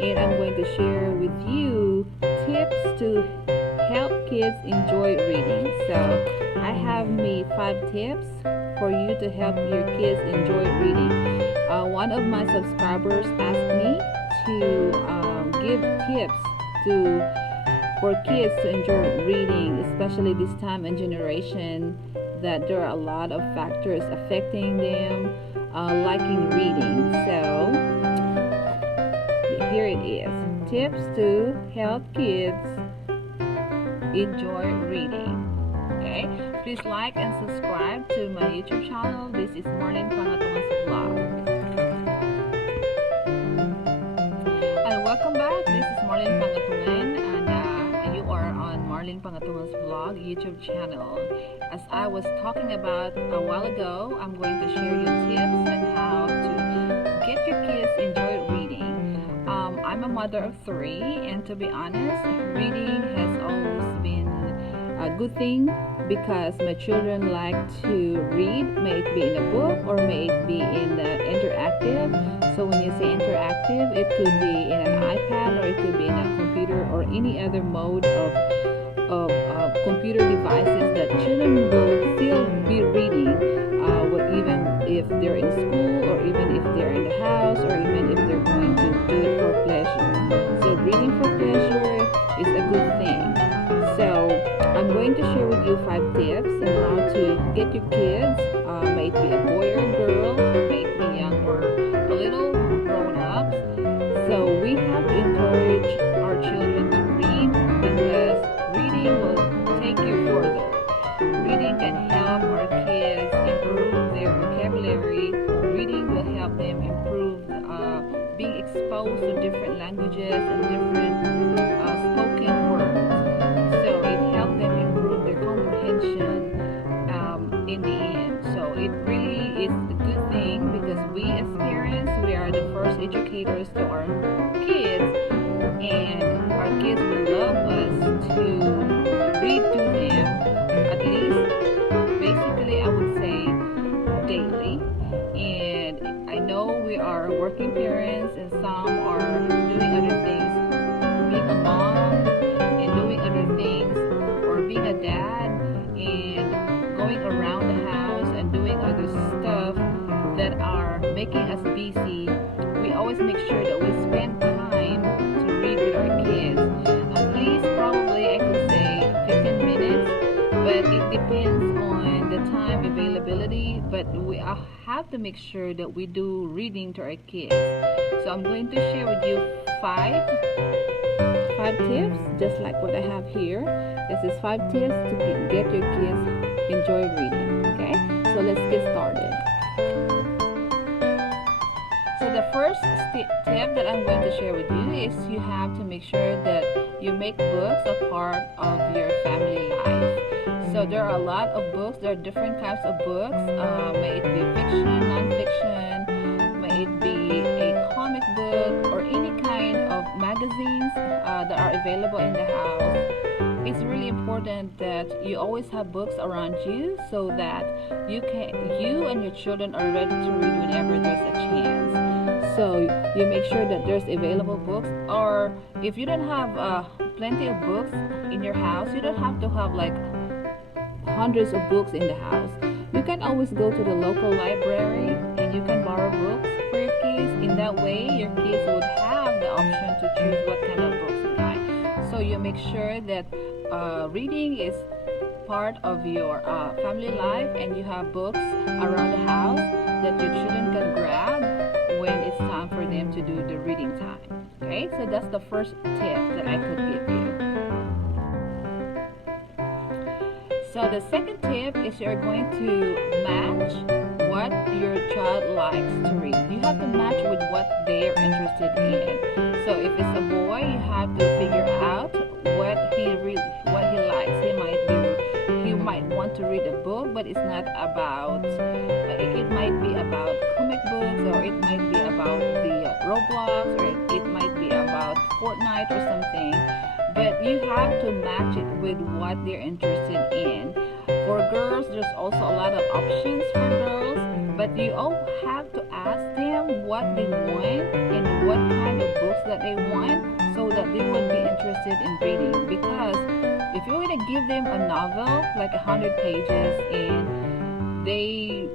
and I'm going to share with you tips to help kids enjoy reading. So I have me 5 tips for you to help your kids enjoy reading. One of my subscribers asked me to give tips to for kids to enjoy reading, especially this time and generation that there are a lot of factors affecting them liking reading. So here it is. Tips to help kids enjoy reading. Okay? Please like and subscribe to my YouTube channel. This is Marlene Pangatungan's vlog. And welcome back. This is Marlene Pangatungan and you are on Marlene Pangatungan's vlog YouTube channel. As I was talking about a while ago, I'm going to share you tips on how to get your kids enjoy reading. I'm a mother of 3, and to be honest, reading has always been a good thing because my children like to read, may it be in a book or may it be in the interactive. So when you say interactive, it could be in an iPad or it could be in a computer or any other mode of computer devices that children will still be reading, even if they're in school or even if they're in the house or even if they're going to do it for pleasure. So reading for pleasure is a good thing. So I'm going to share with you 5 tips on how to get your kids, may it be a boy or a girl, may it be young or a little grown-ups. So we have to encourage our children to read because reading will take you further. Reading can help our kids improve their vocabulary. Reading will help them improve being exposed to different languages and different spoken words. So it helps them improve their comprehension in the end. So it really is a good thing because we as parents, we are the first educators to our kids, and our kids will love us to read to them at least, basically I would say daily. And I know we are working parents and some are doing other things, being a mom and doing other things, or being a dad and going around the house and doing other stuff that are making us busy. We always make sure that we spend time to read with our kids. At least probably I could say 15 minutes, but it depends on the time availability. But we have to make sure that we do reading to our kids. So I'm going to share with you 5 tips, just like what I have here. This is 5 tips to get your kids enjoy reading. Okay, so let's get started. So the first tip that I'm going to share with you is you have to make sure that you make books a part of your family life. So there are a lot of books. There are different types of books. May it be fiction, non-fiction, may it be a comic book or any kind of magazines that are available in the house. It's really important that you always have books around you so that you and your children are ready to read whenever there's a chance. So you make sure that there's available books, or if you don't have plenty of books in your house, you don't have to have like hundreds of books in the house. You can always go to the local library and you can borrow books for your kids. In that way, your kids would have the option to choose what kind of books they like. So you make sure that reading is part of your family life, and you have books around the house that your children can grab when it's time for them to do the reading time. Okay, so that's the first tip that I could give you. So the second tip is you're going to match what your child likes to read. You have to match with what they're interested in. So if it's a boy, you have to figure out what he likes. He might want to read a book, but it's not about. It might be about comic books, or it might be about the Roblox, or it might be about Fortnite or something. But you have to match it with what they're interested in. For girls, there's also a lot of options for girls, but you all have to ask them them what they want and what kind of books that they want, so that they would be interested in reading. Because if you're going to give them a novel like 100 pages and they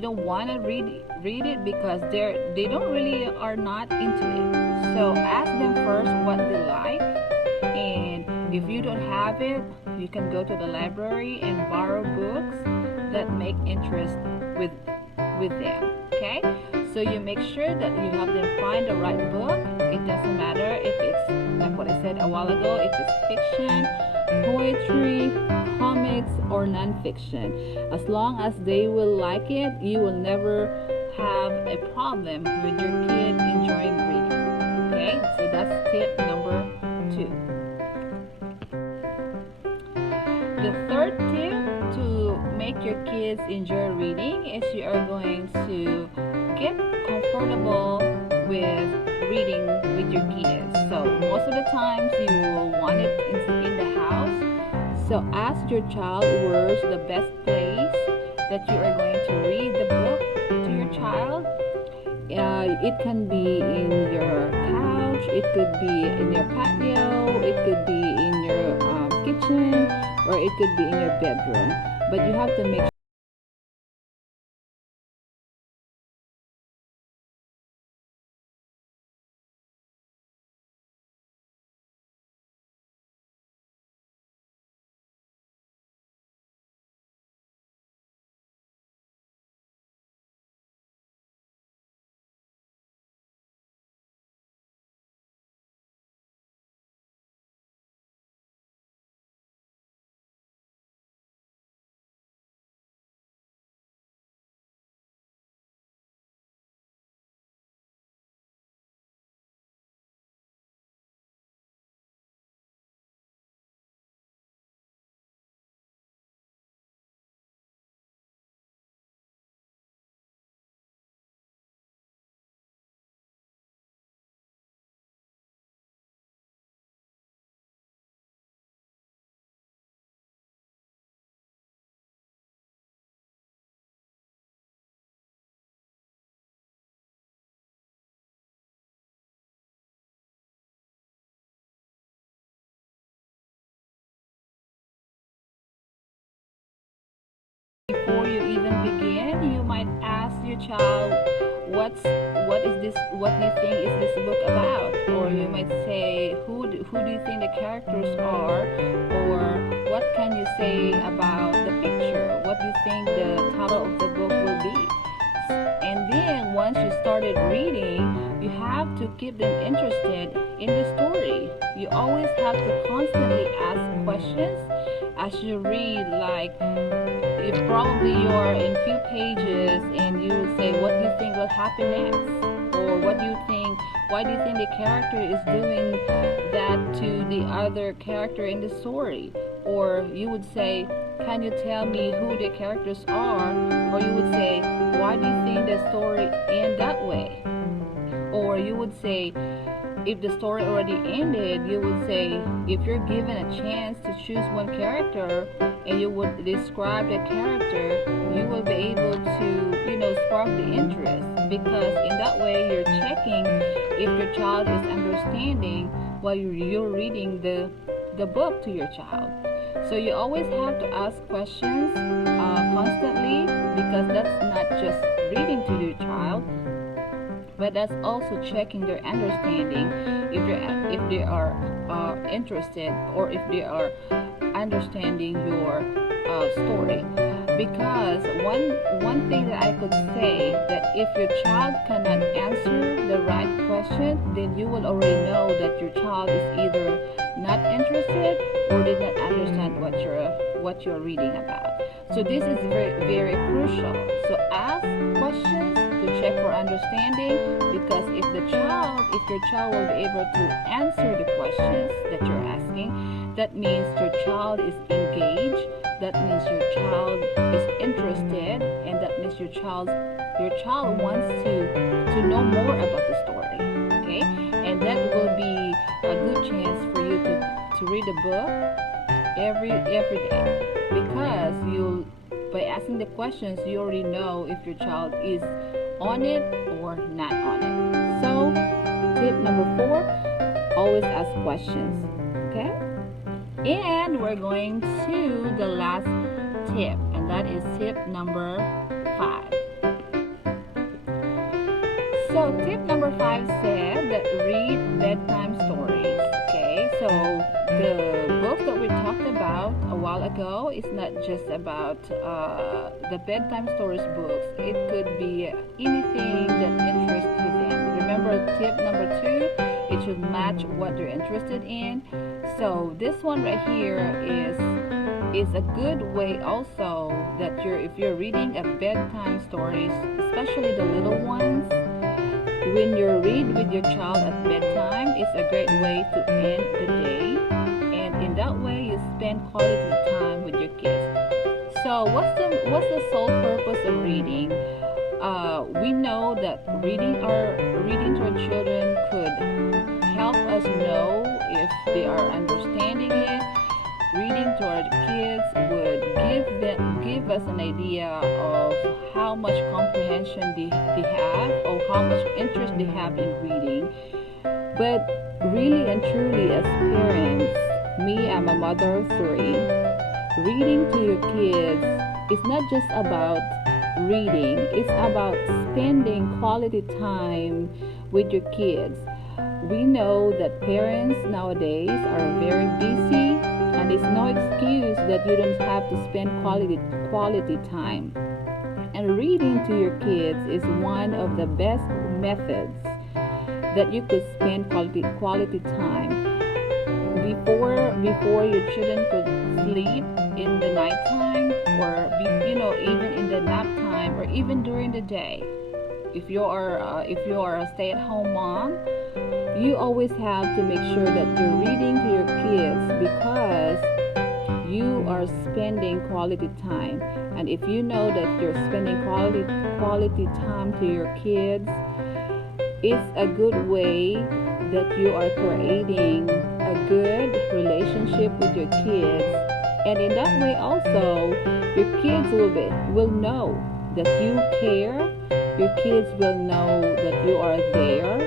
don't want to read it because they don't really are not into it. So ask them first what they like, and if you don't have it, you can go to the library and borrow books that make interest with them. Okay, so you make sure that you have them find the right book. It doesn't matter if it's like what I said a while ago, if it's fiction, poetry, comics, or non-fiction. As long as they will like it, you will never have a problem with your kid enjoying reading. Okay, so that's tip number 2. The third tip to make your kids enjoy reading is you are going to get comfortable with reading with your kids. So most of the times you will want it in the house. So ask your child where's the best place that you are going to read the book to your child. It can be in your couch, it could be in your patio, it could be in your kitchen, or it could be in your bedroom. But you have to make before you even begin, you might ask your child, what is this? What do you think is this book about? Or you might say, who do you think the characters are? Or what can you say about the picture? What do you think the title of the book will be? And then once you started reading, you have to keep them interested in the story. You always have to constantly ask questions as you read. Like, if probably you're in few pages and you would say, what do you think will happen next? Or why do you think the character is doing that to the other character in the story? Or you would say, can you tell me who the characters are? Or you would say, why do you think the story end that way? Or you would say, if the story already ended, you would say, if you're given a chance to choose one character and you would describe the character, you will be able to, spark the interest. Because in that way, you're checking if your child is understanding while you're reading the book to your child. So you always have to ask questions constantly, because that's not just reading to your child, but that's also checking their understanding, if they are interested, or if they are understanding your story. Because one thing that I could say, that if your child cannot answer the right question, then you will already know that your child is either not interested or did not understand what you're reading about. So this is very, very crucial. So ask questions to check for understanding, because if your child will be able to answer the questions that you're asking, that means your child is engaged, that means your child is interested, and that means your child wants to know more about the story. Okay, and that will be a good chance for you to read a book every day, because by asking the questions, you already know if your child is on it or or not on it. So, tip number 4, always ask questions. Okay? And we're going to the last tip, and that is tip number 5. So tip number 5 said that read bedtime stories. Okay, so the book that we talked about a while ago is not just about the bedtime stories books. It could be anything that interests them. Remember tip number 2, it should match what you're interested in. So this one right here is a good way also that if you're reading a bedtime stories, especially the little ones. When you read with your child at bedtime, it's a great way to end the day, and in that way you spend quality time with your kids. So what's the sole purpose of reading? We know that reading to our children could help us know if they are understanding it. Reading to our kids would give us an idea of how much comprehension they have, or how much interest they have in reading. But really and truly, as parents, I'm a mother of 3. Reading to your kids is not just about reading, it's about spending quality time with your kids. We know that parents nowadays are very busy, and it's no excuse that you don't have to spend quality time. And reading to your kids is one of the best methods that you could spend quality time before your children could sleep in the nighttime, or even in the nap time, or even during the day. If you are a stay-at-home mom, you always have to make sure that you're reading to your kids, because you are spending quality time. And if you know that you're spending quality time to your kids, it's a good way that you are creating a good relationship with your kids. And in that way also, your kids will know that you care. Your kids will know that you are there.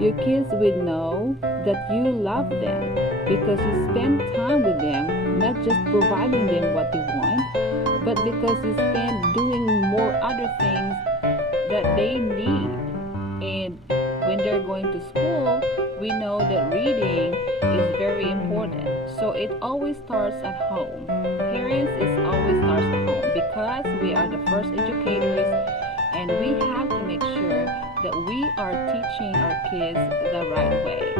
Your kids will know that you love them, because you spend time with them, not just providing them what they want, but because you spend doing more other things that they need. And when they're going to school, we know that reading is very important. So it always starts at home. Parents, it always starts at home, because we are the first educators, and we have to make sure that we are teaching our kids the right way.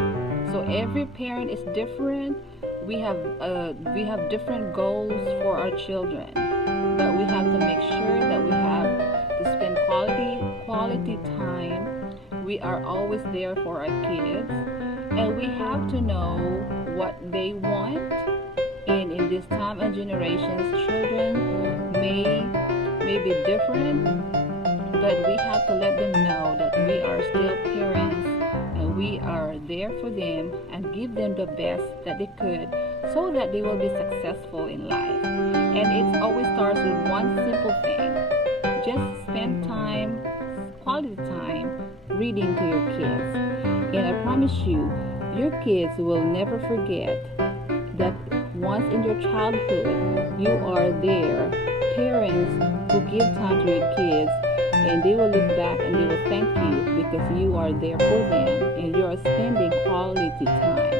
So every parent is different. We have different goals for our children, but we have to make sure that we have to spend quality time. We are always there for our kids, and we have to know what they want. And in this time and generations, children may be different, but we have to let them know that we are still parents, and we are there for them and give them the best that they could, so that they will be successful in life. And it always starts with one simple thing: just spend quality time reading to your kids. And I promise you, your kids will never forget that once in your childhood, you are there, parents who give time to your kids, and they will look back and they will thank you, because you are there for them and you are spending quality time.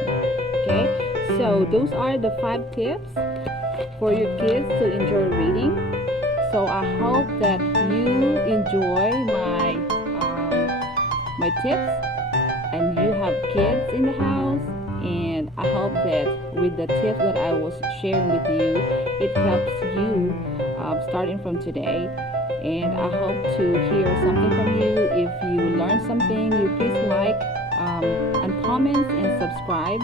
Okay, so those are the 5 tips for your kids to enjoy reading. So I hope that you enjoy my tips, and you have kids in the house, and I hope that with the tips that I was sharing with you, it helps you starting from today. And I hope to hear something from you. If you learned something, you please like and comment and subscribe.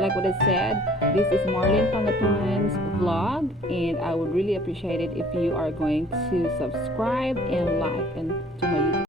Like what I said, this is Marlene Pangatungan's vlog, and I would really appreciate it if you are going to subscribe and like and to my YouTube.